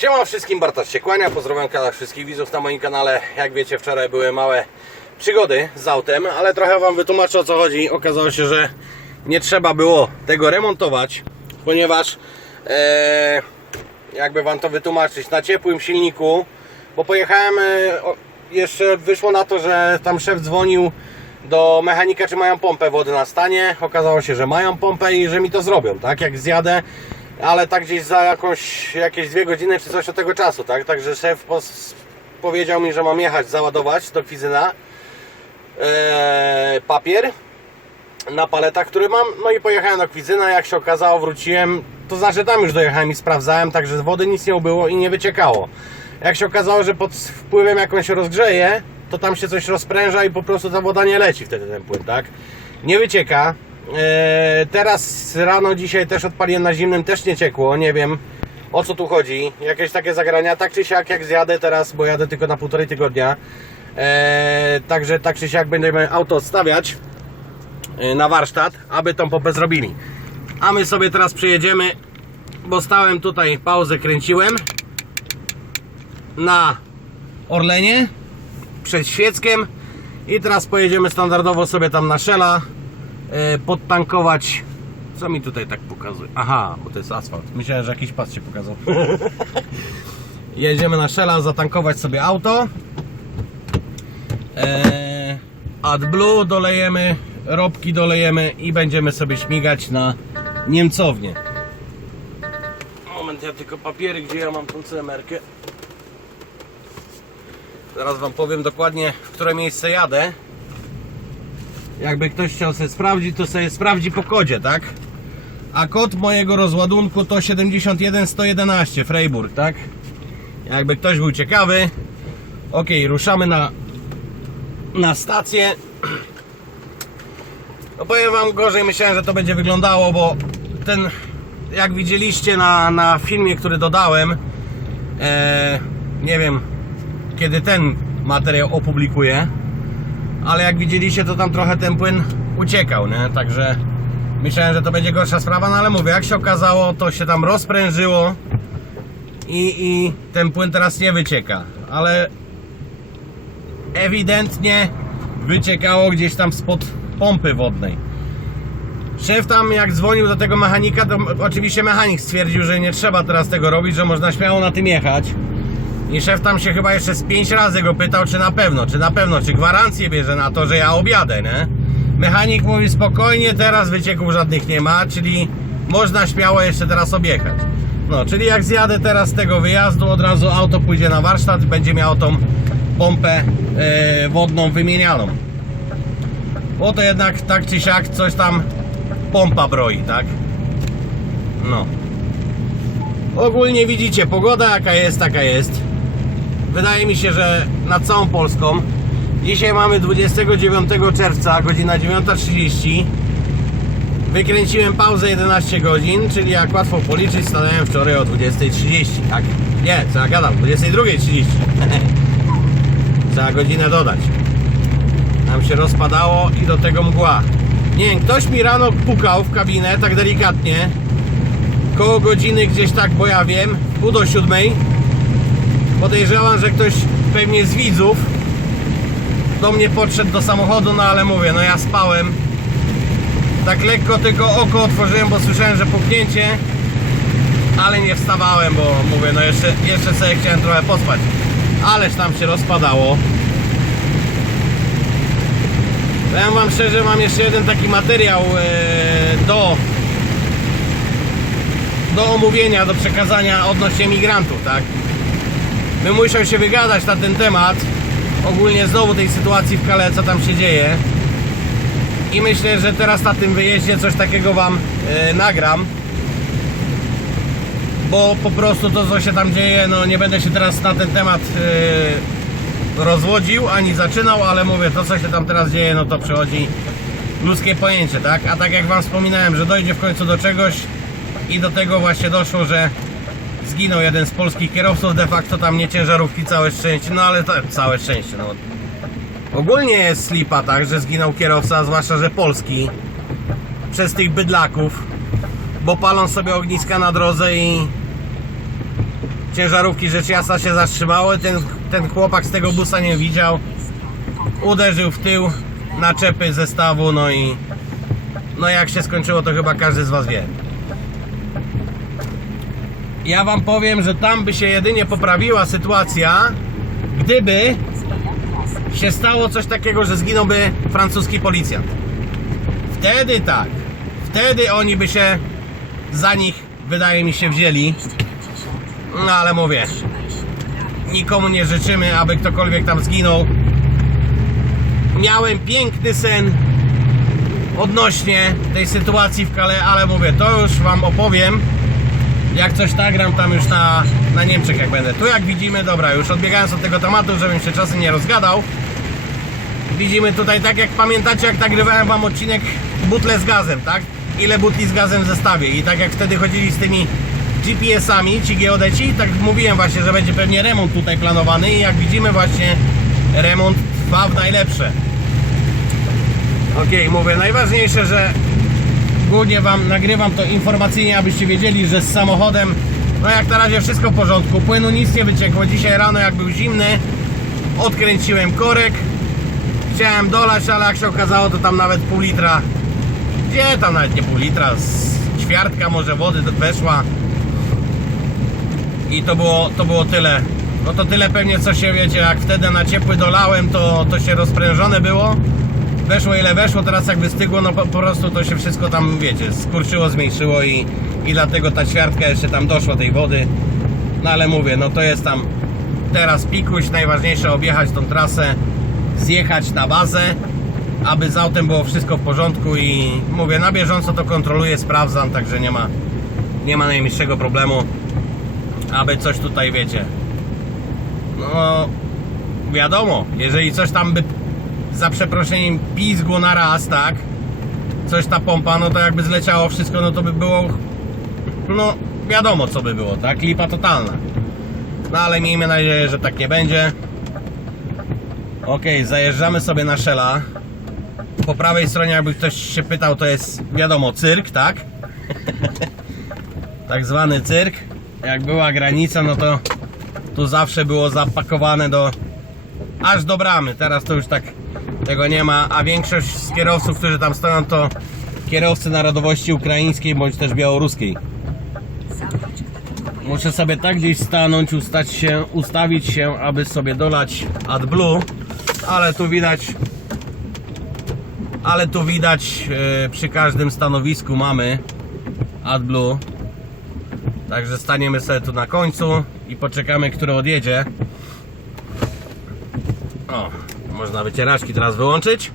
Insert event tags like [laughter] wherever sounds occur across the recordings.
Siema wszystkim, Bartosz się kłania, pozdrawiam kanał wszystkich widzów na moim kanale. Jak wiecie, wczoraj były małe przygody z autem, ale trochę Wam wytłumaczę o co chodzi. Okazało się, że nie trzeba było tego remontować, ponieważ e, jakby Wam to wytłumaczyć, na ciepłym silniku, bo pojechałem, e, jeszcze wyszło na to, że tam szef dzwonił do mechanika, czy mają pompę wody na stanie. Okazało się, że mają pompę i że mi to zrobią, tak? Jak zjadę, ale tak gdzieś za jakąś, jakieś dwie godziny czy coś od tego czasu, tak? Także szef powiedział mi, że mam jechać, załadować do Kwizyna e, papier na paletach, który mam. No i pojechałem do Kwizyna, jak się okazało, wróciłem. To znaczy tam już dojechałem i sprawdzałem, także z wody nic nie ubyło i nie wyciekało. Jak się okazało, że pod wpływem jakąś rozgrzeje, to tam się coś rozpręża i po prostu ta woda nie leci wtedy ten płyn, tak? Nie wycieka. Eee, teraz rano dzisiaj też odpaliłem na zimnym, też nie ciekło, nie wiem o co tu chodzi. Jakieś takie zagrania, tak czy siak jak zjadę teraz, bo jadę tylko na półtorej tygodnia. Eee, także tak czy siak będziemy auto odstawiać e, na warsztat, aby tą pompę zrobili. A my sobie teraz przejedziemy, bo stałem tutaj, pauzę kręciłem na Orlenie przed Świeckiem i teraz pojedziemy standardowo sobie tam na Shella e, podtankować co mi tutaj tak pokazuje? Aha, bo to jest asfalt. Myślałem, że jakiś pas się pokazał. [laughs] Jedziemy na Shella zatankować sobie auto. Eee, AdBlue dolejemy, robki dolejemy i będziemy sobie śmigać na Niemcownię. Moment, ja tylko papiery, gdzie ja mam tą CMR-kę. Zaraz Wam powiem dokładnie, w które miejsce jadę. Jakby ktoś chciał sobie sprawdzić, to sobie sprawdzi po kodzie, tak? A kod mojego rozładunku to 71111 Freiburg, tak? Jakby ktoś był ciekawy. Ok, ruszamy na, na stację. No powiem Wam gorzej, myślałem, że to będzie wyglądało, bo ten, jak widzieliście na, na filmie, który dodałem, e, nie wiem, kiedy ten materiał opublikuję, ale jak widzieliście, to tam trochę ten płyn uciekał, nie? Także myślałem, że to będzie gorsza sprawa, no ale mówię, jak się okazało, to się tam rozprężyło i, i ten płyn teraz nie wycieka, ale ewidentnie wyciekało gdzieś tam spod pompy wodnej. Szef tam jak dzwonił do tego mechanika, to oczywiście mechanik stwierdził, że nie trzeba teraz tego robić, że można śmiało na tym jechać. I szef tam się chyba jeszcze z pięć razy go pytał, czy na pewno, czy na pewno, czy gwarancję bierze na to, że ja objadę, nie? Mechanik mówi spokojnie, teraz wycieków żadnych nie ma, czyli można śmiało jeszcze teraz objechać. No, czyli jak zjadę teraz z tego wyjazdu, od razu auto pójdzie na warsztat, będzie miało tą pompę e, wodną wymienianą. Bo to jednak tak czy siak coś tam pompa broi, tak? No. Ogólnie widzicie, pogoda jaka jest, taka jest. Wydaje mi się, że nad całą Polską. Dzisiaj mamy 29 czerwca, godzina 9.30. Wykręciłem pauzę 11 godzin, czyli jak łatwo policzyć, stanąłem wczoraj o 20.30, tak? Nie, co gadam, 22.30. Trzeba [laughs] godzinę dodać. Nam się rozpadało i do tego mgła. Nie wiem, ktoś mi rano pukał w kabinę, tak delikatnie. Koło godziny gdzieś tak, bo ja wiem, pół do siódmej. Podejrzewam, że ktoś pewnie z widzów do mnie podszedł do samochodu, no ale mówię, no ja spałem. Tak lekko tylko oko otworzyłem, bo słyszałem, że puknięcie. Ale nie wstawałem, bo mówię, no jeszcze, jeszcze sobie chciałem trochę pospać. Ależ tam się rozpadało. Powiem wam szczerze, mam jeszcze jeden taki materiał e, do do omówienia, do przekazania odnośnie migrantów, tak? My muszę się wygadać na ten temat ogólnie znowu tej sytuacji w Kale, co tam się dzieje i myślę, że teraz na tym wyjeździe coś takiego wam e, nagram bo po prostu to co się tam dzieje, no nie będę się teraz na ten temat e, rozwodził, ani zaczynał, ale mówię, to co się tam teraz dzieje, no to przychodzi ludzkie pojęcie, tak? A tak jak wam wspominałem, że dojdzie w końcu do czegoś i do tego właśnie doszło, że zginął jeden z polskich kierowców, de facto tam nie ciężarówki, całe szczęście, no ale to, całe szczęście, no. Ogólnie jest slipa, tak, że zginął kierowca, zwłaszcza, że polski, przez tych bydlaków, bo palą sobie ogniska na drodze i ciężarówki rzecz jasna się zatrzymały. Ten, ten chłopak z tego busa nie widział. Uderzył w tył naczepy zestawu, no i no jak się skończyło, to chyba każdy z Was wie. Ja Wam powiem, że tam by się jedynie poprawiła sytuacja, gdyby się stało coś takiego, że zginąłby francuski policjant. Wtedy tak. Wtedy oni by się za nich, wydaje mi się, wzięli. No ale mówię, nikomu nie życzymy, aby ktokolwiek tam zginął. Miałem piękny sen odnośnie tej sytuacji w Kale, ale mówię, to już Wam opowiem. Jak coś nagram tam już na, na Niemczech jak będę. Tu jak widzimy, dobra, już odbiegając od tego tematu, żebym się czasem nie rozgadał. Widzimy tutaj, tak jak pamiętacie, jak nagrywałem Wam odcinek butle z gazem, tak? Ile butli z gazem w zestawie i tak jak wtedy chodzili z tymi GPS-ami, ci geodeci, tak mówiłem właśnie, że będzie pewnie remont tutaj planowany i jak widzimy właśnie remont trwa w najlepsze. Okej, mówię, najważniejsze, że głównie Wam nagrywam to informacyjnie, abyście wiedzieli, że z samochodem, no jak na razie wszystko w porządku, płynu nic nie wyciekło, dzisiaj rano jak był zimny, odkręciłem korek, chciałem dolać, ale jak się okazało, to tam nawet pół litra, gdzie tam nawet nie pół litra, z ćwiartka może wody weszła. I to było, to było tyle. No to tyle pewnie co się wiecie, jak wtedy na ciepły dolałem, to, to się rozprężone było. Weszło ile weszło, teraz jak wystygło, no po, po prostu to się wszystko tam, wiecie, skurczyło, zmniejszyło i, i dlatego ta ćwiartka jeszcze tam doszła tej wody. No ale mówię, no to jest tam teraz pikuś, najważniejsze objechać tą trasę, zjechać na bazę, aby z autem było wszystko w porządku i mówię, na bieżąco to kontroluję, sprawdzam, także nie ma, nie ma najmniejszego problemu, aby coś tutaj, wiecie, no wiadomo, jeżeli coś tam by za przeproszeniem pizgło na raz, tak, coś ta pompa, no to jakby zleciało wszystko, no to by było, no wiadomo co by było, tak, lipa totalna. No ale miejmy nadzieję, że tak nie będzie. Ok, zajeżdżamy sobie na Shella. Po prawej stronie, jakby ktoś się pytał, to jest wiadomo cyrk, tak? [laughs] tak zwany cyrk. Jak była granica, no to tu zawsze było zapakowane do aż do bramy. Teraz to już tak tego nie ma, a większość z kierowców, którzy tam stoją, to kierowcy narodowości ukraińskiej bądź też białoruskiej. Muszę sobie tak gdzieś stanąć, ustać się, ustawić się, aby sobie dolać AdBlue, ale tu widać ale tu widać e, przy każdym stanowisku mamy AdBlue. Także staniemy sobie tu na końcu i poczekamy, który odjedzie. O, można wycieraczki teraz wyłączyć.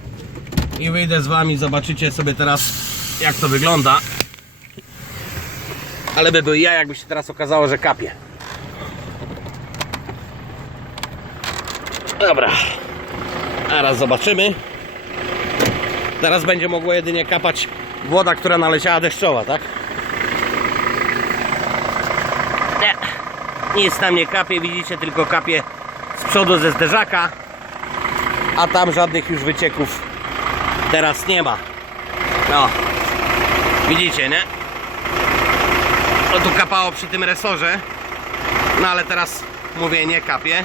I wyjdę z Wami, zobaczycie sobie teraz jak to wygląda. Ale by był ja, jakby się teraz okazało, że kapie. Dobra. Teraz zobaczymy. Teraz będzie mogło jedynie kapać woda, która naleciała deszczowa, tak? Nie. Nic tam nie kapie, widzicie, tylko kapie z przodu ze zderzaka. A tam żadnych już wycieków teraz nie ma. No. Widzicie, nie? No tu kapało przy tym resorze. No ale teraz mówię, nie kapie.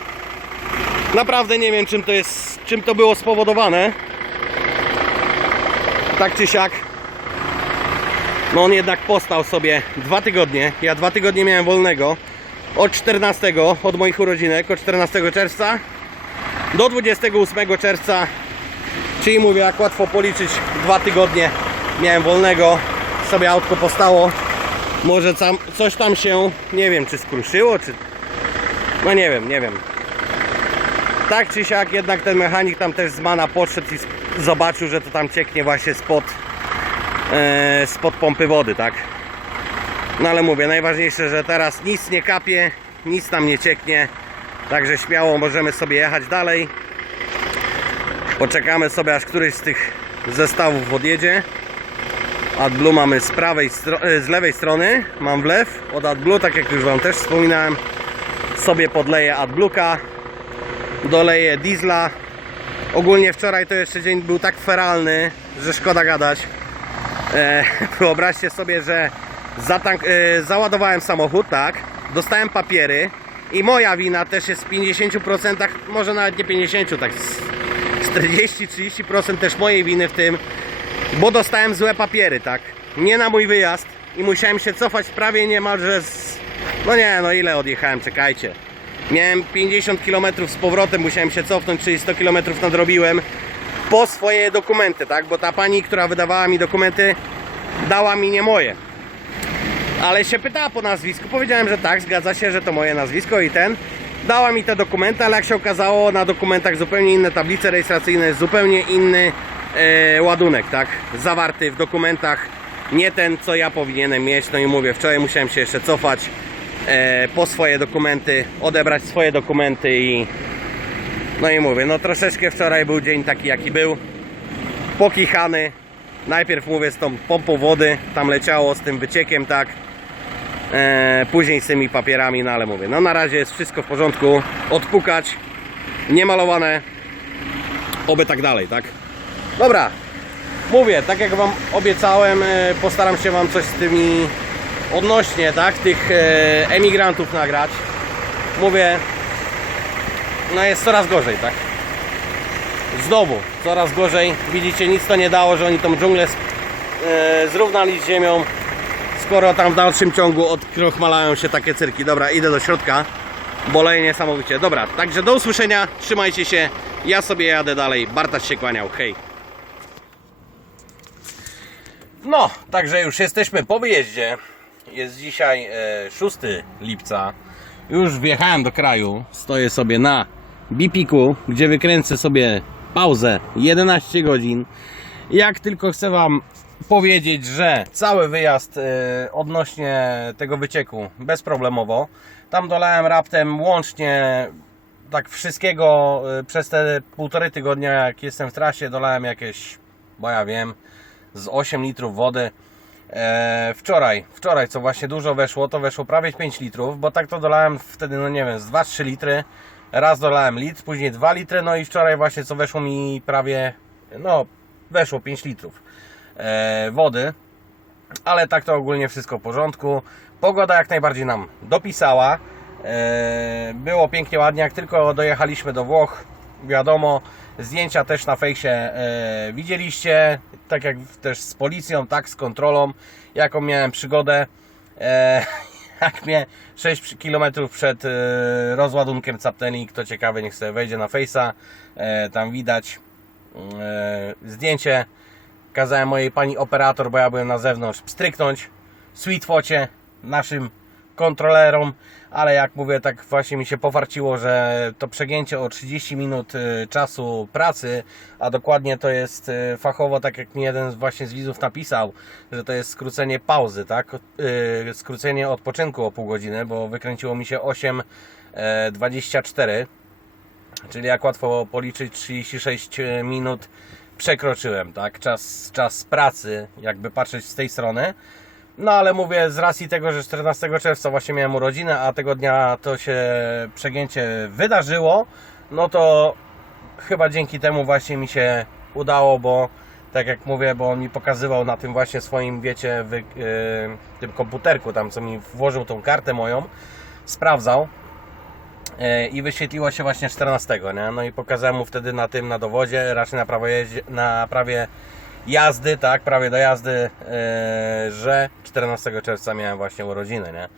Naprawdę nie wiem czym to jest, czym to było spowodowane. Tak czy siak. No on jednak postał sobie dwa tygodnie. Ja dwa tygodnie miałem wolnego. Od 14, od moich urodzinek, od 14 czerwca do 28 czerwca. Czyli mówię, jak łatwo policzyć, dwa tygodnie miałem wolnego. Sobie autko postało. Może tam, coś tam się, nie wiem, czy skruszyło, czy... No nie wiem, nie wiem. Tak czy siak, jednak ten mechanik tam też z mana podszedł i zobaczył, że to tam cieknie właśnie spod, e, spod pompy wody, tak? No ale mówię, najważniejsze, że teraz nic nie kapie, nic tam nie cieknie. Także śmiało możemy sobie jechać dalej. Poczekamy sobie, aż któryś z tych zestawów odjedzie. AdBlue mamy z prawej, e, z lewej strony, mam wlew od AdBlue, tak jak już Wam też wspominałem. Sobie podleję AdBlue'ka, doleję diesla. Ogólnie wczoraj to jeszcze dzień był tak feralny, że szkoda gadać. E, [laughs] wyobraźcie sobie, że e, załadowałem samochód, tak, dostałem papiery, I moja wina też jest w 50%, może nawet nie 50%, tak z z 40-30% też mojej winy w tym, bo dostałem złe papiery, tak? Nie na mój wyjazd i musiałem się cofać prawie niemalże z... No nie, no ile odjechałem, czekajcie. Miałem 50 km z powrotem, musiałem się cofnąć, czyli 100 km nadrobiłem po swoje dokumenty, tak? Bo ta pani, która wydawała mi dokumenty, dała mi nie moje. Ale się pytała po nazwisku, powiedziałem, że tak, zgadza się, że to moje nazwisko i ten. Dała mi te dokumenty, ale jak się okazało, na dokumentach zupełnie inne tablice rejestracyjne, zupełnie inny e, ładunek, tak? Zawarty w dokumentach, nie ten, co ja powinienem mieć. No i mówię, wczoraj musiałem się jeszcze cofać e, po swoje dokumenty, odebrać swoje dokumenty i no i mówię, no troszeczkę wczoraj był dzień taki jaki był. Pokichany. Najpierw mówię z tą pompą wody, tam leciało z tym wyciekiem, tak. E, później z tymi papierami, no ale mówię, no na razie jest wszystko w porządku. Odpukać, niemalowane. Oby tak dalej, tak? Dobra, mówię, tak jak Wam obiecałem, e, postaram się Wam coś z tymi odnośnie, tak, tych e, emigrantów nagrać. Mówię, no jest coraz gorzej, tak? Znowu, coraz gorzej. Widzicie, nic to nie dało, że oni tą dżunglę e, zrównali z ziemią. Skoro tam w dalszym ciągu odkrochmalają się takie cyrki. Dobra, idę do środka. Boleje niesamowicie. Dobra, także do usłyszenia. Trzymajcie się. Ja sobie jadę dalej. Bartaś się kłaniał. Hej. No, także już jesteśmy po wyjeździe. Jest dzisiaj e, 6 lipca. Już wjechałem do kraju. Stoję sobie na Bipiku, gdzie wykręcę sobie pauzę 11 godzin. Jak tylko chcę Wam powiedzieć, że cały wyjazd e, odnośnie tego wycieku bezproblemowo. Tam dolałem raptem łącznie tak wszystkiego e, przez te półtorej tygodnia, jak jestem w trasie, dolałem jakieś, bo ja wiem, z 8 litrów wody. E, wczoraj, wczoraj co właśnie dużo weszło, to weszło prawie 5 litrów, bo tak to dolałem wtedy, no nie wiem, z 2-3 litry. Raz dolałem litr, później 2 litry, no i wczoraj właśnie co weszło mi prawie, no weszło 5 litrów wody. Ale tak to ogólnie wszystko w porządku. Pogoda jak najbardziej nam dopisała. E, było pięknie, ładnie. Jak tylko dojechaliśmy do Włoch, wiadomo, zdjęcia też na fejsie e, widzieliście. Tak jak też z policją, tak z kontrolą, jaką miałem przygodę. E, [laughs] jak mnie 6 km przed e, rozładunkiem Capteni, kto ciekawy, niech sobie wejdzie na fejsa. E, tam widać e, zdjęcie kazałem mojej pani operator, bo ja byłem na zewnątrz, pstryknąć Sweetfocie naszym kontrolerom, ale jak mówię, tak właśnie mi się powarciło, że to przegięcie o 30 minut y, czasu pracy, a dokładnie to jest y, fachowo, tak jak mi jeden właśnie z widzów napisał, że to jest skrócenie pauzy, tak? Y, Skrócenie odpoczynku o pół godziny, bo wykręciło mi się 8.24 Czyli jak łatwo policzyć 36 minut przekroczyłem, tak? Czas, czas pracy, jakby patrzeć z tej strony. No ale mówię, z racji tego, że 14 czerwca właśnie miałem urodzinę, a tego dnia to się przegięcie wydarzyło, no to chyba dzięki temu właśnie mi się udało, bo tak jak mówię, bo on mi pokazywał na tym właśnie swoim, wiecie, wy, yy, tym komputerku, tam co mi włożył tą kartę moją, sprawdzał, i wyświetliło się właśnie 14, nie? No i pokazałem mu wtedy na tym, na dowodzie, raczej na, prawo jeździe, na prawie jazdy, tak, prawie do jazdy, e, że 14 czerwca miałem właśnie urodziny, nie?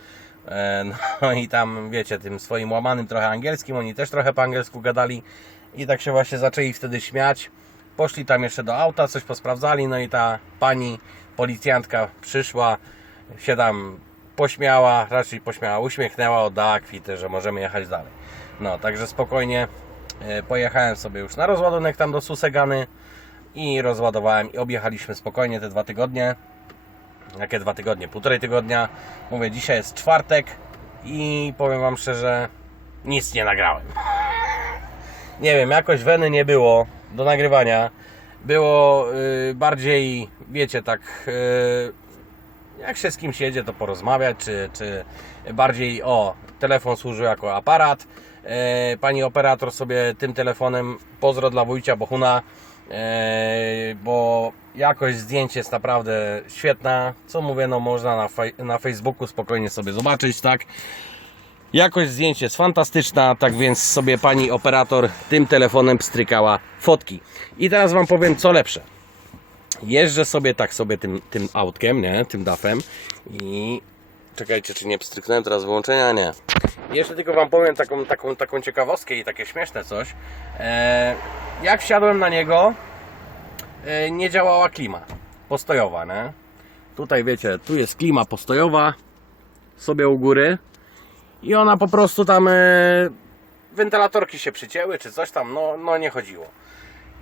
E, [laughs] no i tam, wiecie, tym swoim łamanym trochę angielskim, oni też trochę po angielsku gadali i tak się właśnie zaczęli wtedy śmiać. Poszli tam jeszcze do auta, coś posprawdzali, no i ta pani policjantka przyszła, się tam pośmiała, raczej pośmiała, uśmiechnęła, oddała kwitę, że możemy jechać dalej. No, także spokojnie e, pojechałem sobie już na rozładunek tam do Susegany i rozładowałem i objechaliśmy spokojnie te dwa tygodnie. Jakie dwa tygodnie? Półtorej tygodnia. Mówię, dzisiaj jest czwartek i powiem Wam szczerze, nic nie nagrałem. Nie wiem, jakoś weny nie było do nagrywania. Było y, bardziej, wiecie, tak y, jak się z kimś jedzie, to porozmawiać, czy, czy bardziej o telefon służył jako aparat. E, pani operator sobie tym telefonem pozdro dla wujcia Bohuna, e, bo jakość zdjęć jest naprawdę świetna. Co mówię, no można na, na Facebooku spokojnie sobie zobaczyć, tak. Jakość zdjęć jest fantastyczna, tak więc sobie pani operator tym telefonem pstrykała fotki. I teraz wam powiem co lepsze. Jeżdżę sobie tak sobie tym, tym autkiem, nie, tym dafem i czekajcie, czy nie pstryknąłem teraz wyłączenia? Nie. Jeszcze tylko wam powiem taką, taką, taką ciekawostkę i takie śmieszne coś. E, jak wsiadłem na niego, e, nie działała klima postojowa, nie? Tutaj wiecie, tu jest klima postojowa sobie u góry i ona po prostu tam e, wentylatorki się przycięły czy coś tam, no, no nie chodziło.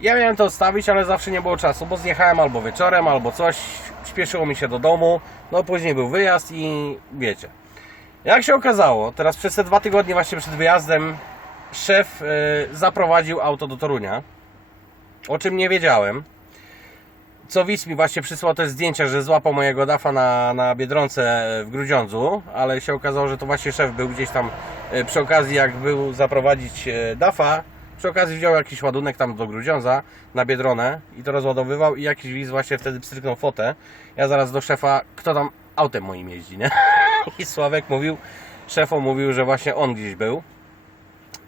Ja miałem to odstawić, ale zawsze nie było czasu, bo zjechałem albo wieczorem, albo coś, śpieszyło mi się do domu, no później był wyjazd i wiecie. Jak się okazało, teraz przez te dwa tygodnie właśnie przed wyjazdem szef e, zaprowadził auto do Torunia, o czym nie wiedziałem. Co widz mi właśnie przysłał też zdjęcia, że złapał mojego dafa na, na Biedronce w Grudziądzu, ale się okazało, że to właśnie szef był gdzieś tam e, przy okazji, jak był zaprowadzić e, dafa, przy okazji wziął jakiś ładunek tam do Grudziądza na Biedronę i to rozładowywał i jakiś widz właśnie wtedy pstryknął fotę. Ja zaraz do szefa, kto tam autem moim jeździ, nie? [laughs] I Sławek mówił, szefom mówił, że właśnie on gdzieś był.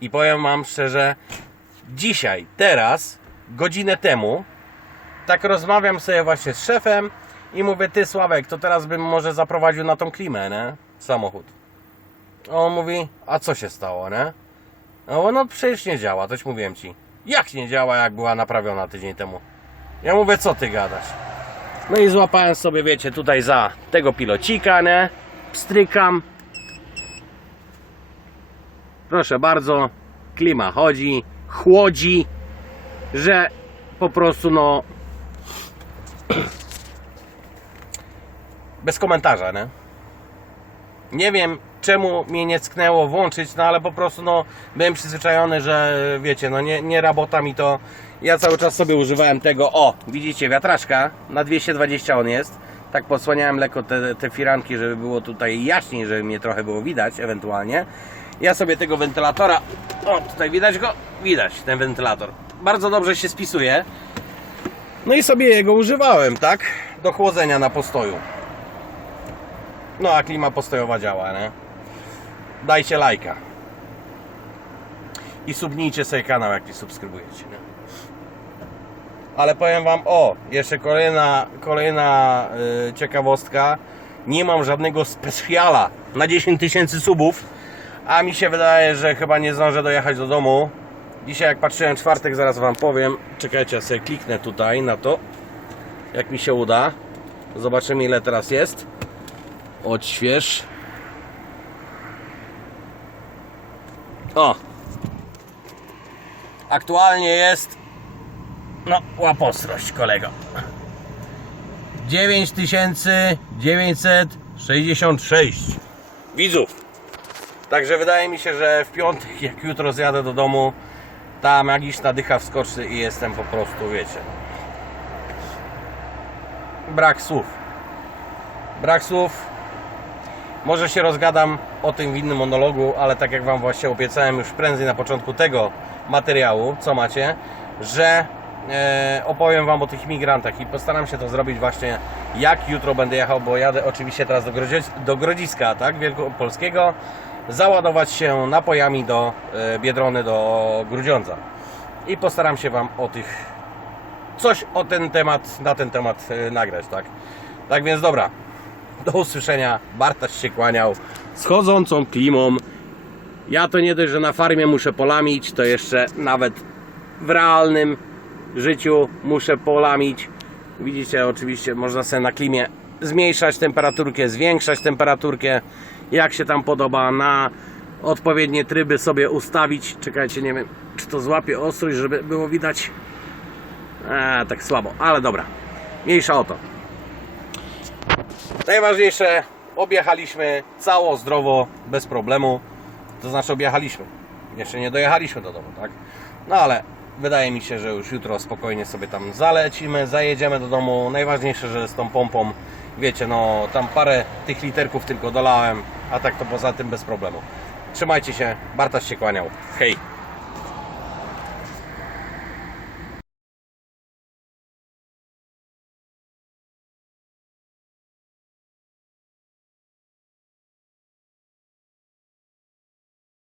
I powiem wam szczerze, dzisiaj, teraz, godzinę temu, tak rozmawiam sobie właśnie z szefem i mówię, ty Sławek, to teraz bym może zaprowadził na tą klimę, nie? Samochód. On mówi, a co się stało, nie? No, no przecież nie działa, toś mówiłem ci. Jak nie działa, jak była naprawiona tydzień temu? Ja mówię, co ty gadasz? No i złapałem sobie, wiecie, tutaj za tego pilocika, nie? Pstrykam. Proszę bardzo, klima chodzi, chłodzi, że po prostu no [clears throat] bez komentarza, nie? Nie wiem czemu mnie nie cknęło włączyć, no ale po prostu no byłem przyzwyczajony, że wiecie, no nie, nie rabota mi to. Ja cały czas sobie używałem tego, o, widzicie, wiatraczka, na 220 on jest. Tak posłaniałem lekko te, te firanki, żeby było tutaj jaśniej, żeby mnie trochę było widać ewentualnie. Ja sobie tego wentylatora, o, tutaj widać go? Widać ten wentylator. Bardzo dobrze się spisuje. No i sobie jego używałem, tak? Do chłodzenia na postoju. No a klima postojowa działa, nie? Dajcie lajka. I subnijcie sobie kanał, jak nie subskrybujecie, nie? Ale powiem wam, o, jeszcze kolejna, kolejna yy, ciekawostka. Nie mam żadnego specjala na 10 tysięcy subów, a mi się wydaje, że chyba nie zdążę dojechać do domu. Dzisiaj jak patrzyłem czwartek, zaraz wam powiem. Czekajcie, ja sobie kliknę tutaj na to. Jak mi się uda. Zobaczymy ile teraz jest. Odśwież. O! Aktualnie jest no, łapostrość kolego. 9966 widzów. Także wydaje mi się, że w piątek jak jutro zjadę do domu ta magiczna dycha wskoczy i jestem po prostu, wiecie. Brak słów. Brak słów może się rozgadam o tym w innym monologu, ale tak jak Wam właśnie obiecałem już prędzej na początku tego materiału, co macie, że e, opowiem Wam o tych migrantach i postaram się to zrobić właśnie jak jutro będę jechał, bo jadę oczywiście teraz do, Grodzic do Grodziska, tak, Wielkopolskiego, załadować się napojami do e, Biedrony, do Grudziądza i postaram się Wam o tych coś o ten temat, na ten temat e, nagrać, tak. Tak więc dobra, do usłyszenia. Bartaś się kłaniał z chodzącą klimą. Ja to nie dość, że na farmie muszę polamić, to jeszcze nawet w realnym życiu muszę polamić. Widzicie, oczywiście można sobie na klimie zmniejszać temperaturkę, zwiększać temperaturkę, jak się tam podoba, na odpowiednie tryby sobie ustawić. Czekajcie, nie wiem, czy to złapie ostrość, żeby było widać. Eee, tak słabo, ale dobra. Mniejsza o to. Najważniejsze, objechaliśmy cało, zdrowo, bez problemu. To znaczy objechaliśmy. Jeszcze nie dojechaliśmy do domu, tak? No ale wydaje mi się, że już jutro spokojnie sobie tam zalecimy, zajedziemy do domu. Najważniejsze, że z tą pompą, wiecie, no tam parę tych literków tylko dolałem, a tak to poza tym bez problemu. Trzymajcie się, Bartaś się kłaniał. Hej!